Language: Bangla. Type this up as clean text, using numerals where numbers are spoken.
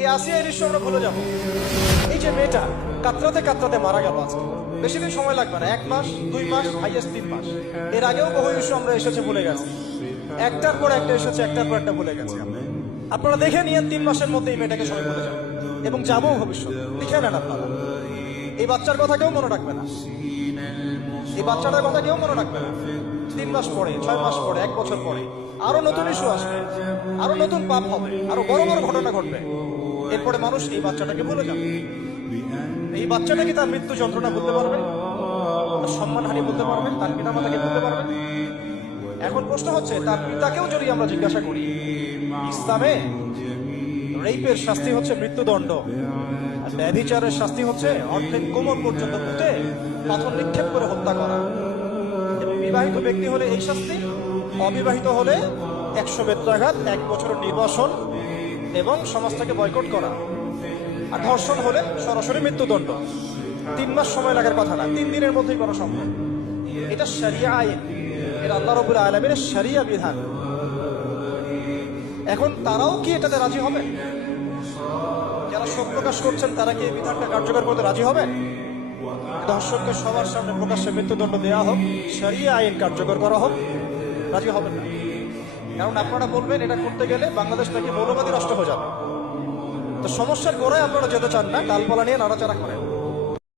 এই আসিয়া এই দৃশ্য আমরা ভুলে যাবো। এই যে মেয়েটা কাতরাতে কাতরাতে মারা গেল আজকে, বেশি দিন সময় লাগবে না, 1 মাস 2 মাস হাইয়েস্ট 3 মাস। এর আগেও বহু ইস্যু আমরা এসেছে ভুলে গেছি, একটার পর একটা এসেছে, একটার পর একটা ভুলে গেছি। আপনারা দেখে নিয়েন 3 মাসের মধ্যে এই মেয়েটাকে সবাই ভুলে যাবে এবং যাবো ভবিষ্যৎ। লিখে নেন আপনারা, এই বাচ্চার কথা কেউ মনে রাখবে না, এই বাচ্চাটার কথা কেউ মনে রাখবে না। 3 মাস পরে, 6 মাস পরে, 1 বছর পরে আরো নতুন ইস্যু আসবে, আরো নতুন পাপ হবে, আরো বড় বড় ঘটনা ঘটবে। এরপরে মানুষ এই বাচ্চাটাকে ভুলে যাবে। এই বাচ্চাটা কি তার মৃত্যু যন্ত্রণা বলতে পারবে, তার সম্মানহানি বলতে পারবে, তার পিতা মাতাকে বলতে পারবে? এখন প্রশ্ন হচ্ছে, তার পিতাকেও যদি আমরা জিজ্ঞাসা করি, ইসলামে রেপের শাস্তি হচ্ছে মৃত্যুদণ্ড, আর ব্যভিচারের শাস্তি হচ্ছে অর্ধেক কোমর পর্যন্ত পুঁতে পাথর নিক্ষেপ করে হত্যা করা। এবং বিবাহিত ব্যক্তি হলে এই শাস্তি, অবিবাহিত হলে 100 বেত্রাঘাত, 1 বছরের নির্বাসন এবং সমাজ থেকে বয়কট করা। আর ধর্ষণ হলে সরাসরি মৃত্যুদণ্ড। 3 মাস সময় লাগার কথা না, 3 দিনের মধ্যেই করা সম্ভব। এটা শরিয়া আইন, এটা আল্লাহ রাব্বুল আলামিনের শরিয়া বিধান। এখন তারাও কি এটাতে রাজি হবে? যারা শোক প্রকাশ করছেন তারা কি এই বিধানটা কার্যকর করতে রাজি হবে? ধর্ষণকে সবার সামনে প্রকাশ্যে মৃত্যুদণ্ড দেওয়া হোক, শরিয়া আইন কার্যকর করা হোক, রাজি হবেন না। কারণ আপনারা বলবেন এটা করতে গেলে বাংলাদেশ নাকি মৌলবাদী রাষ্ট্র হয়ে যাবে। তো সমস্যার গোড়ায় আপনারা যেতে চান না, ডালপালা নিয়ে নাড়াচাড়া করেন।